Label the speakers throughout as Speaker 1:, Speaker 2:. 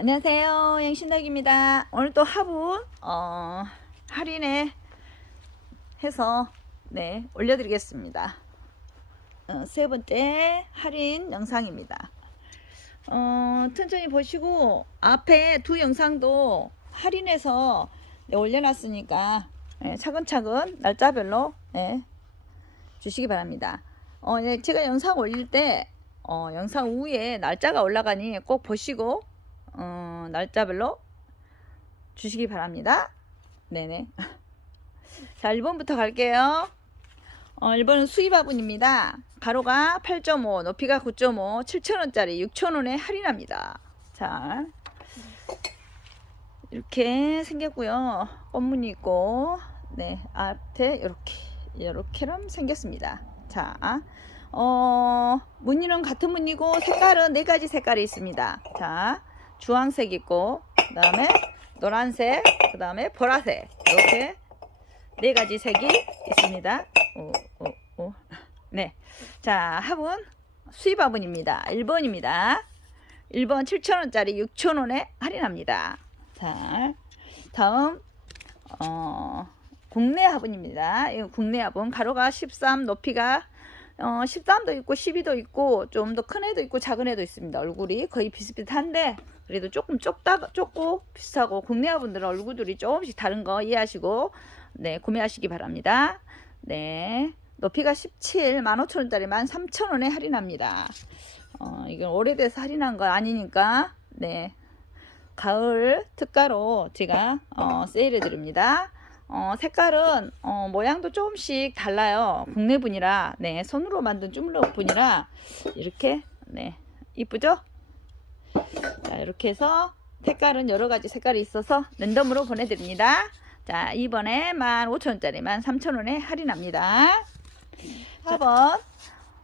Speaker 1: 안녕하세요. 양신덕입니다. 오늘 또 화분 어, 할인에 해서 네 올려드리겠습니다. 어, 세 번째 할인 영상입니다. 어, 천천히 보시고 앞에 두 영상도 할인해서 네, 올려놨으니까 네, 차근차근 날짜별로 네, 주시기 바랍니다. 어, 네, 제가 영상 올릴 때 어, 영상 위에 날짜가 올라가니 꼭 보시고 어, 날짜별로 주시기 바랍니다. 네네. 자, 1번부터 갈게요. 어, 1번은 수입 화분입니다. 가로가 8.5, 높이가 9.5, 7,000원짜리 6,000원에 할인합니다. 자, 이렇게 생겼고요. 꽃무늬 있고, 네, 앞에 이렇게, 이렇게럼 생겼습니다. 자, 어, 무늬는 같은 무늬고 색깔은 네 가지 색깔이 있습니다. 자, 주황색 있고, 그 다음에 노란색, 그 다음에 보라색 이렇게 네 가지 색이 있습니다. 오, 오, 오. 네, 자, 화분 수입 화분입니다. 1번입니다. 1번 7,000원짜리 6,000원에 할인합니다. 자, 다음 어, 국내 화분입니다. 국내 화분 가로가 13, 높이가 어, 13도 있고 12도 있고 좀 더 큰 애도 있고 작은 애도 있습니다. 얼굴이 거의 비슷비슷한데 그래도 조금 좁다 좁고 비슷하고 국내 화분들은 얼굴들이 조금씩 다른 거 이해하시고 네 구매하시기 바랍니다. 네 높이가 17, 15,000원짜리 13,000원에 할인합니다. 어, 이건 오래돼서 할인한 거 아니니까 네 가을 특가로 제가 어, 세일해 드립니다. 어, 색깔은 어, 모양도 조금씩 달라요. 국내 분이라 네 손으로 만든 쭈물럭 분이라 이렇게 네 이쁘죠? 자 이렇게 해서 색깔은 여러 가지 색깔이 있어서 랜덤으로 보내드립니다. 자 이번에 15,000원짜리 13,000원에 할인합니다. 4번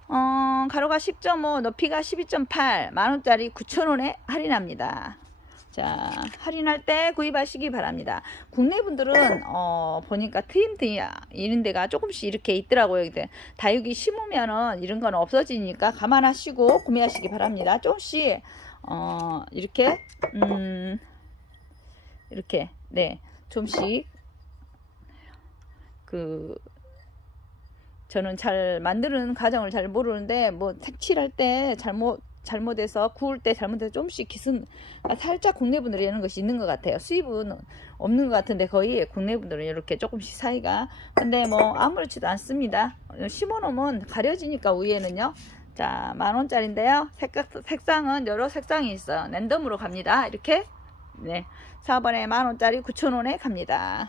Speaker 1: 어, 가로가 10.5 높이가 12.8 만원짜리 9,000원에 할인합니다. 자, 할인할 때 구입하시기 바랍니다. 국내 분들은 어, 보니까 트임트 이런 데가 조금씩 이렇게 있더라고요. 이제 다육이 심으면은 이런 건 없어지니까 감안하시고 구매하시기 바랍니다. 조금씩 어, 이렇게 음, 이렇게 네, 좀씩 그 저는 잘 만드는 과정을 잘 모르는데 뭐 색칠할 때 잘못 잘못해서 구울 때 잘못해서 좀씩 기승 살짝 국내 분들이 이런 것이 있는 것 같아요. 수입은 없는 것 같은데 거의 국내 분들은 이렇게 조금씩 사이가 근데 뭐 아무렇지도 않습니다. 심어놓으면 가려지니까 위에는요. 자, 만 원짜리인데요. 색깔, 색상은 여러 색상이 있어요. 랜덤으로 갑니다. 이렇게. 네. 4번에 만 원짜리 9천 원에 갑니다.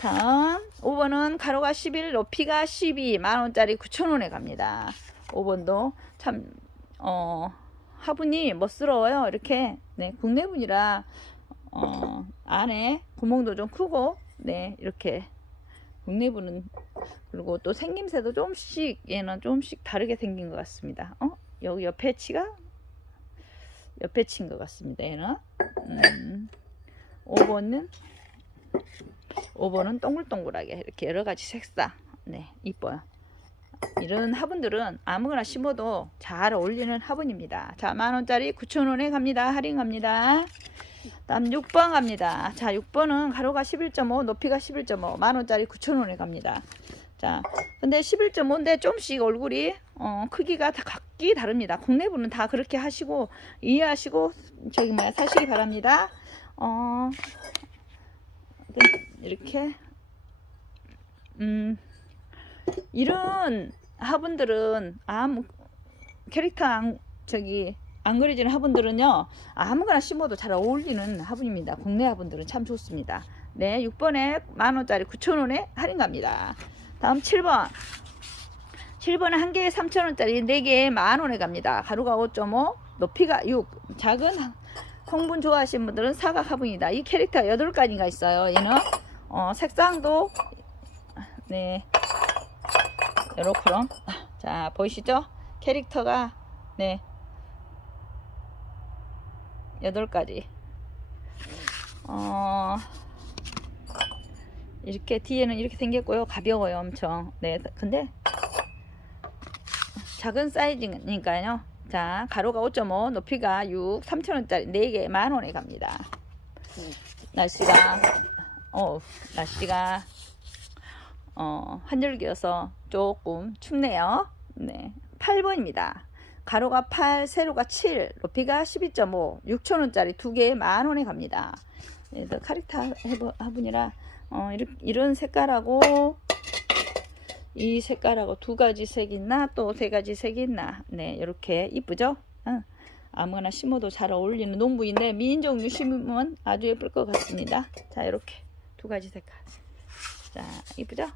Speaker 1: 다음 5번은 가로가 11, 높이가 12, 만 원짜리 9천 원에 갑니다. 5번도 참 어, 화분이 멋스러워요. 이렇게 네, 국내분이라 어, 안에 구멍도 좀 크고 네 이렇게 국내분은 그리고 또 생김새도 조금씩 얘는 조금씩 다르게 생긴 것 같습니다. 어? 여기 옆에 치가 옆에 친 것 같습니다. 얘는 음, 5번은 5번은 동글동글하게 이렇게 여러 가지 색상 네 이뻐요. 이런 화분들은 아무거나 심어도 잘 어울리는 화분입니다. 자, 만원짜리 9천원에 갑니다. 할인 갑니다. 다음 6번 갑니다. 자, 6번은 가로가 11.5, 높이가 11.5, 만원짜리 9천원에 갑니다. 자, 근데 11.5인데 좀씩 얼굴이 어, 크기가 다 각기 다릅니다. 국내분은 다 그렇게 하시고 이해하시고 저기 뭐야 사시기 바랍니다. 어, 네, 이렇게 음. 이런 화분들은 아무 캐릭터 안, 저기 안 그려지는 화분들은요 아무거나 심어도 잘 어울리는 화분입니다. 국내 화분들은 참 좋습니다. 네 6번에 만원짜리 9천원에 할인 갑니다. 다음 7번. 7번은 한 개에 3천원짜리 4개에 만원에 갑니다. 가루가 5.5 높이가 6 작은 홍분 좋아하시는 분들은 사각 화분이다. 이 캐릭터 8가지가 있어요. 얘는 어, 색상도 네. 요렇게럼. 자 보이시죠? 캐릭터가 네 여덟 가지 어 이렇게 뒤에는 이렇게 생겼고요 가벼워요 엄청 네 근데 작은 사이즈니까요 자, 가로가 5.5, 높이가 6, 3,000원짜리 4개 만원에 갑니다. 날씨가, 어, 날씨가, 어, 한절기여서 조금 춥네요. 네. 8번입니다. 가로가 8, 세로가 7, 높이가 12.5, 6,000원짜리 두 개에 만원에 갑니다. 얘도 카리타 해보- 화분이라, 어, 이런, 이런 색깔하고, 이 색깔하고 두 가지 색 있나? 또 세 가지 색 있나? 네 이렇게 이쁘죠? 응. 아무거나 심어도 잘 어울리는 농부인데 미인종류 심으면 아주 예쁠 것 같습니다. 자 이렇게 두 가지 색깔. 자 이쁘죠?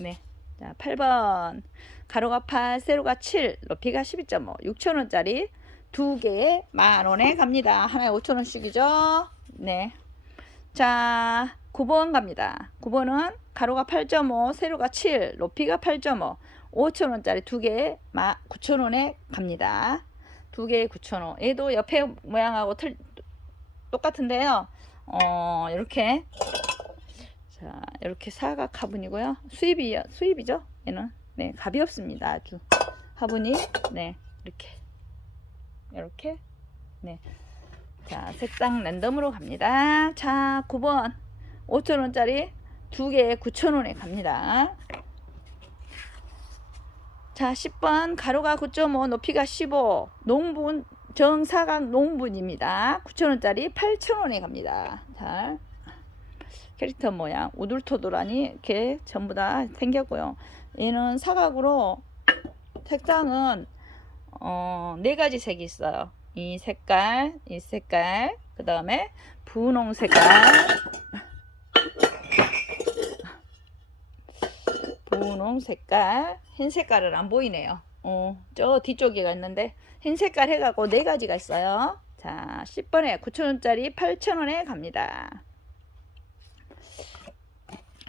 Speaker 1: 네 자 8번 가로가 8 세로가 7 높이가 12.5 6천원짜리 두 개에 만원에 갑니다 하나에 5천원씩이죠 네 자 9번 갑니다 9번은 가로가 8.5, 세로가 7, 높이가 8.5, 5천원짜리 두 개에 9천원에 갑니다. 두 개에 9천원. 얘도 옆에 모양하고 틀, 똑같은데요. 어, 이렇게. 자, 이렇게 사각 화분이고요. 수입이, 수입이죠. 얘는. 네, 값이 없습니다. 아주. 화분이, 네, 이렇게. 이렇게. 네. 자, 색상 랜덤으로 갑니다. 자, 9번. 5천원짜리 두 개에 9,000원에 갑니다. 자, 10번 가로가 9.5, 높이가 15. 농분 정사각 농분입니다. 9,000원짜리 8,000원에 갑니다. 자, 캐릭터 모양 우둘토돌하니 이렇게 전부 다 생겼고요. 얘는 사각으로 색상은 어, 네 가지 색이 있어요. 이 색깔, 이 색깔, 그 다음에 분홍 색깔, 분홍 색깔, 흰 색깔은 안 보이네요. 어, 저 뒤쪽에 가 있는데 흰 색깔 해갖고 네 가지가 있어요. 자, 10번에 9,000원짜리 8,000원에 갑니다.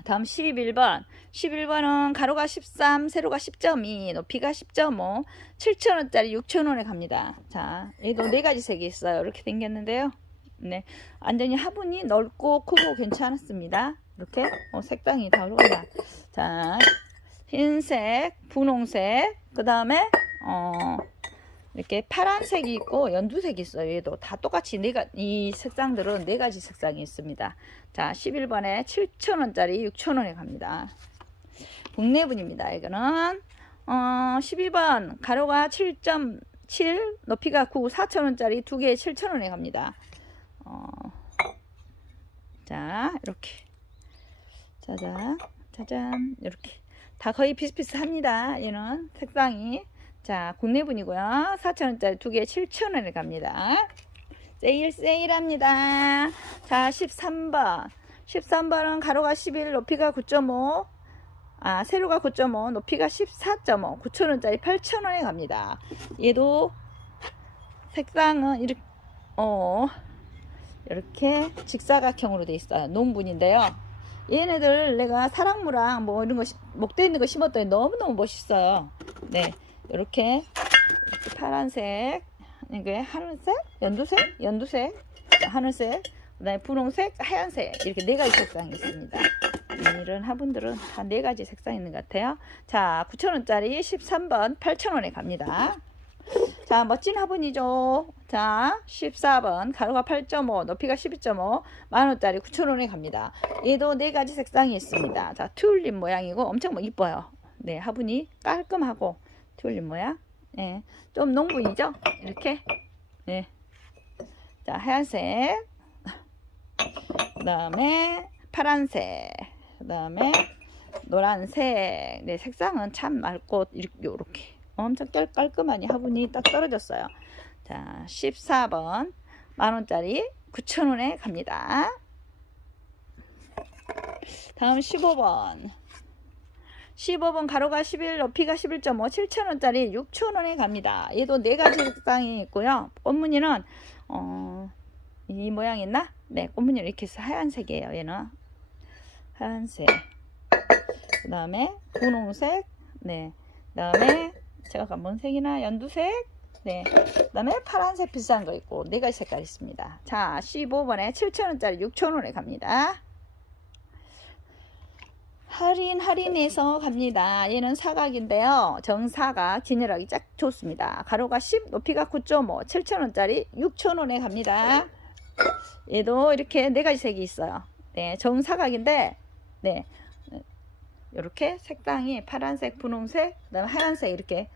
Speaker 1: 다음 11번. 11번은 가로가 13, 세로가 10.2, 높이가 10.5, 7,000원짜리 6,000원에 갑니다. 자, 얘도 네 가지 색이 있어요. 이렇게 생겼는데요. 네, 완전히 화분이 넓고 크고 괜찮았습니다. 이렇게 어, 색상이 다 올라가. 자, 흰색, 분홍색, 그 다음에 어, 이렇게 파란색이 있고 연두색이 있어요. 얘도 다 똑같이 네가 이 색상들은 네 가지 색상이 있습니다. 자, 11번에 7,000원짜리 6,000원에 갑니다. 국내분입니다. 이거는 어, 12번 가로가 7.7, 높이가 9, 4,000원짜리 두 개에 7,000원에 갑니다. 어, 자, 이렇게 짜잔, 짜잔, 이렇게 다 거의 비슷비슷합니다. 얘는 색상이 자, 국내분이고요. 4,000원짜리 두 개에 7,000원에 갑니다. 세일 세일합니다. 자, 13번. 13번은 가로가 11, 높이가 9.5. 아, 세로가 9.5, 높이가 14.5. 9,000원짜리 8,000원에 갑니다. 얘도 색상은 이렇게 어 이렇게 직사각형으로 돼 있어요. 농분인데요. 얘네들 내가 사랑무랑 뭐 이런 거 시- 목대 있는 거 심었더니 너무너무 멋있어요. 네. 이렇게, 파란색, 이게 하늘색, 연두색, 연두색, 하늘색, 그다음에 분홍색, 하얀색 이렇게 네 가지 색상이 있습니다. 이런 화분들은 다 네 가지 색상이 있는 것 같아요. 자, 9,000원짜리 13번 8,000원에 갑니다. 자, 멋진 화분이죠. 자, 14번 가로가 8.5, 높이가 12.5, 만원짜리 9,000원에 갑니다. 얘도 네 가지 색상이 있습니다. 자, 튤립 모양이고 엄청 뭐 이뻐요. 네, 화분이 깔끔하고 튤립 모양. 네, 좀 농부이죠? 이렇게. 네. 자, 하얀색. 그 다음에 파란색. 그 다음에 노란색. 네, 색상은 참 맑고 이렇게. 엄청 깔- 깔끔하니 화분이 딱 떨어졌어요. 자, 14번. 만원짜리 9,000원에 갑니다. 다음 15번. 15번 가로가 11, 높이가 11.5, 7,000원짜리 6,000원에 갑니다. 얘도 네 가지 색상이 있고요. 꽃무늬는 어, 이 모양 있나? 네, 꽃무늬는 이렇게 해서 하얀색이에요. 얘는 하얀색. 그 다음에 분홍색. 네. 그 다음에 제가 아까 뭔 색이나 연두색. 네. 그 다음에 파란색 비슷한 거 있고 네 가지 색깔 있습니다. 자, 15번에 7,000원짜리 6,000원에 갑니다. 할인 할인해서 갑니다. 얘는 사각인데요. 정사각 진열하기 딱 좋습니다. 가로가 10, 높이가 9.5, 7,000원짜리 6,000원에 갑니다. 얘도 이렇게 네 가지 색이 있어요. 네, 정사각인데 네. 이렇게 색상이 파란색, 분홍색, 그다음에 하얀색 이렇게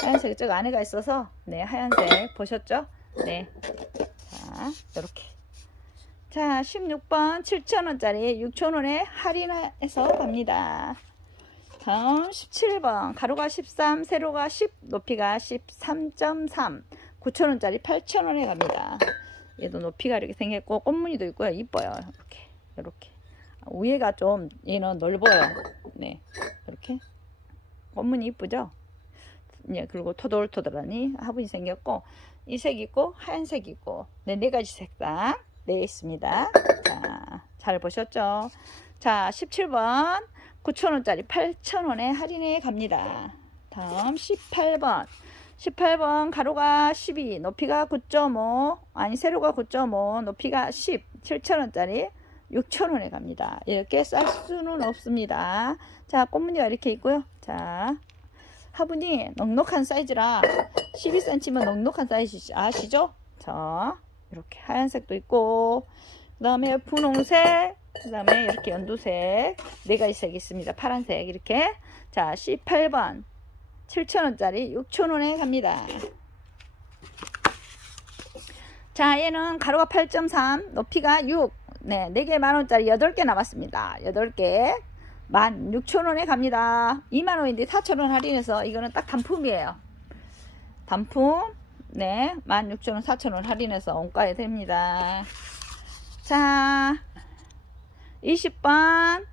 Speaker 1: 하얀색 저 안에가 있어서 네, 하얀색 보셨죠? 네. 자, 이렇게 자, 16번 7,000원짜리 6,000원에 할인해서 갑니다. 다음 17번 가로가 13, 세로가 10, 높이가 13.3, 9,000원짜리 8,000원에 갑니다. 얘도 높이가 이렇게 생겼고 꽃무늬도 있고요. 이뻐요. 이렇게 이렇게 위에가 좀 얘는 넓어요. 네, 이렇게 꽃무늬 이쁘죠? 네, 그리고 토돌토돌하니 화분이 생겼고 이 색 있고 하얀색 있고 네, 네 가지 색상 네 있습니다. 자, 잘 보셨죠? 자, 17번 9,000원짜리 8,000원에 할인해 갑니다. 다음 18번 18번 가로가 12 높이가 9.5 아니 세로가 9.5 높이가 10 7,000원짜리 6,000원에 갑니다. 이렇게 쌀 수는 없습니다. 자, 꽃무늬가 이렇게 있고요. 자, 화분이 넉넉한 사이즈라 12cm면 넉넉한 사이즈 아시죠? 자, 이렇게 하얀색도 있고 그 다음에 분홍색 그 다음에 이렇게 연두색 네 가지 색이 있습니다. 파란색 이렇게. 자 18번. 7,000원짜리 6,000원에 갑니다. 자 얘는 가로가 8.3 높이가 6 네, 4개 만원짜리 8개 남았습니다. 8개. 16,000원에 갑니다. 2만원인데 4,000원 할인해서 이거는 딱 단품이에요. 단품 네, 16,000원, 4,000원 할인해서 원가에 됩니다. 자, 20번.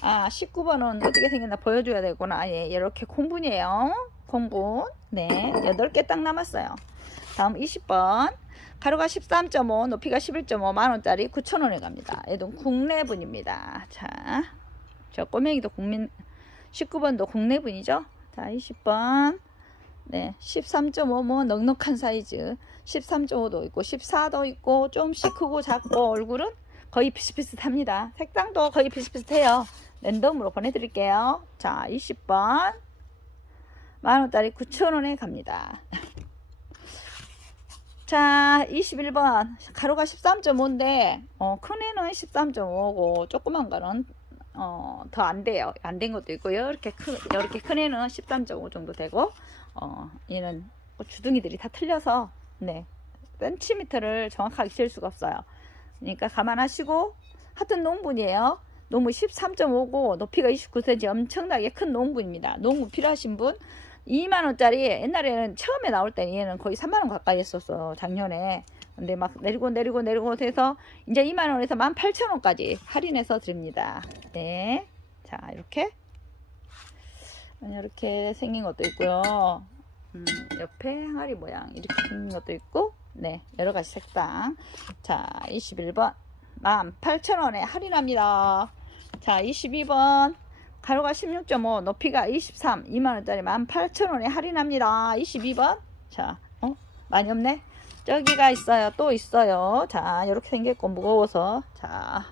Speaker 1: 아, 19번은 어떻게 생겼나 보여줘야 되구나. 예, 이렇게 콩분이에요. 콩분. 네, 8개 딱 남았어요. 다음 20번. 가로가 13.5, 높이가 11.5, 만원짜리 9,000원에 갑니다. 얘도 국내분입니다. 자, 저 꼬맹이도 국민, 19번도 국내분이죠. 자, 20번. 네, 13.5 뭐 넉넉한 사이즈 13.5도 있고 14도 있고 좀씩 크고 작고 얼굴은 거의 비슷비슷합니다. 색상도 거의 비슷비슷해요. 랜덤으로 보내드릴게요. 자, 20번 만원짜리 9천원에 갑니다. 자, 21번 가로가 13.5인데 어, 큰 애는 13.5고 조그만 거는 어, 더 안 돼요. 안 된 것도 있고요. 이렇게 큰, 이렇게 큰 애는 13.5 정도 되고, 어, 얘는 뭐 주둥이들이 다 틀려서, 네. 센티미터를 정확하게 잴 수가 없어요. 그러니까 감안하시고, 하여튼 농분이에요. 농분 13.5고, 높이가 29cm 엄청나게 큰 농분입니다. 농분 필요하신 분, 2만원짜리, 옛날에는 처음에 나올 때는 얘는 거의 3만원 가까이 했었어. 작년에. 근데 막 내리고 내리고 내리고 해서 이제 2만원에서 18,000원까지 할인해서 드립니다. 네. 자, 이렇게. 이렇게 생긴 것도 있고요. 음, 옆에 항아리 모양 이렇게 생긴 것도 있고, 네. 여러 가지 색상. 자, 21번. 18,000원에 할인합니다. 자, 22번. 가로가 16.5, 높이가 23, 2만원짜리 18,000원에 할인합니다. 22번. 자, 어? 많이 없네? 저기가 있어요. 또 있어요. 자, 이렇게 생겼고 무거워서. 자,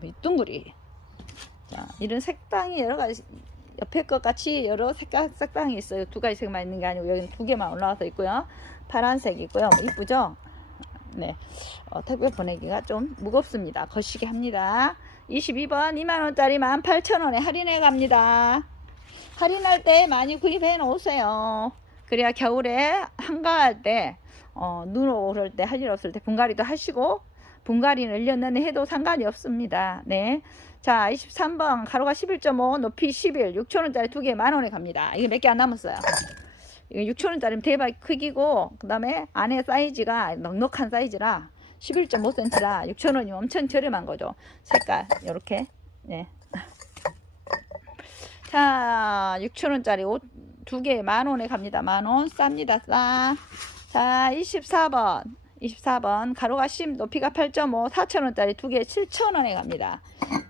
Speaker 1: 밑둥구리. 자, 이런 색상이 여러 가지 옆에 것 같이 여러 색깔 색상이 있어요. 두 가지 색만 있는 게 아니고 여기는 두 개만 올라와서 있고요. 파란색 있고요. 이쁘죠? 네. 어, 택배 보내기가 좀 무겁습니다. 거시기 합니다. 22번 2만원짜리 18,000원에 할인해 갑니다. 할인할 때 많이 구입해 놓으세요. 그래야 겨울에 한가할 때 어, 눈 오를 때 할 일 없을 때 분갈이도 하시고 분갈이는 1년 내내 해도 상관이 없습니다. 네. 자, 23번 가로가 11.5 높이 11 6천원짜리 두 개 만원에 갑니다. 이게 몇 개 안 남았어요. 이거 6천원짜리 대박 크기고 그 다음에 안에 사이즈가 넉넉한 사이즈라 11.5cm라 6천원이면 엄청 저렴한 거죠. 색깔 이렇게 네. 자 6천원짜리 옷 두 개 만원에 갑니다. 만원 쌉니다. 싸. 자, 24번. 24번. 가로가 10, 높이가 8.5, 4,000원짜리 두개 7,000원에 갑니다.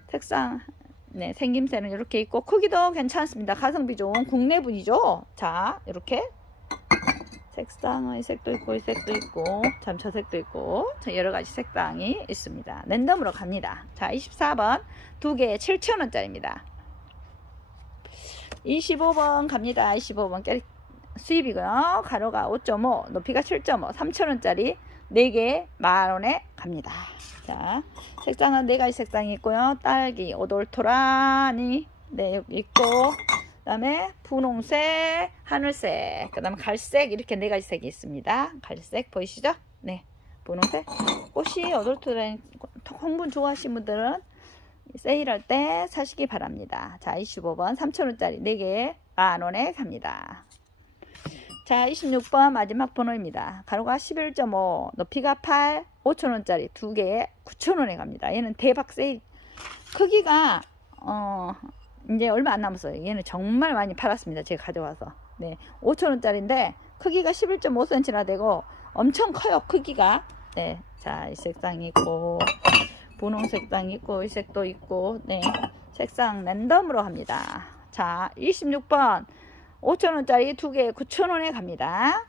Speaker 1: 색상, 네, 생김새는 이렇게 있고, 크기도 괜찮습니다. 가성비 좋은 국내분이죠. 자, 이렇게. 색상은 이 색도 있고 이 색도 있고 잠차색도 있고 자, 여러 가지 색상이 있습니다. 랜덤으로 갑니다. 자, 24번 두 개에 7,000원짜리입니다. 25번 갑니다. 25번 깨 수입이고요. 가로가 5.5, 높이가 7.5, 3,000원짜리 4개 만원에 갑니다. 자, 색상은 네 가지 색상이 있고요. 딸기, 오돌토라니, 네, 있고, 그 다음에 분홍색, 하늘색, 그 다음에 갈색, 이렇게 네 가지 색이 있습니다. 갈색 보이시죠? 네, 분홍색. 꽃이 오돌토라니, 홍분 좋아하시는 분들은 세일할 때 사시기 바랍니다. 자, 25번 3,000원짜리 4개 만원에 갑니다. 자, 26번 마지막 번호입니다. 가로가 11.5, 높이가 8, 5,000원짜리 2개에 9,000원에 갑니다. 얘는 대박 세일. 크기가, 어, 이제 얼마 안 남았어요. 얘는 정말 많이 팔았습니다. 제가 가져와서. 네, 5,000원짜리인데 크기가 11.5cm나 되고 엄청 커요. 크기가. 네, 자, 이 색상이 있고, 분홍 색상 있고, 이 색도 있고, 네, 색상 랜덤으로 합니다. 자, 26번. 5,000원짜리 두 개에 9,000원에 갑니다.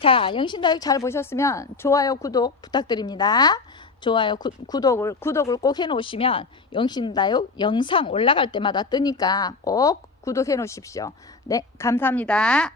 Speaker 1: 자, 영신다육 잘 보셨으면 좋아요, 구독 부탁드립니다. 좋아요, 구, 구독을, 구독을 꼭 해놓으시면 영신다육 영상 올라갈 때마다 뜨니까 꼭 구독해 놓으십시오. 네, 감사합니다.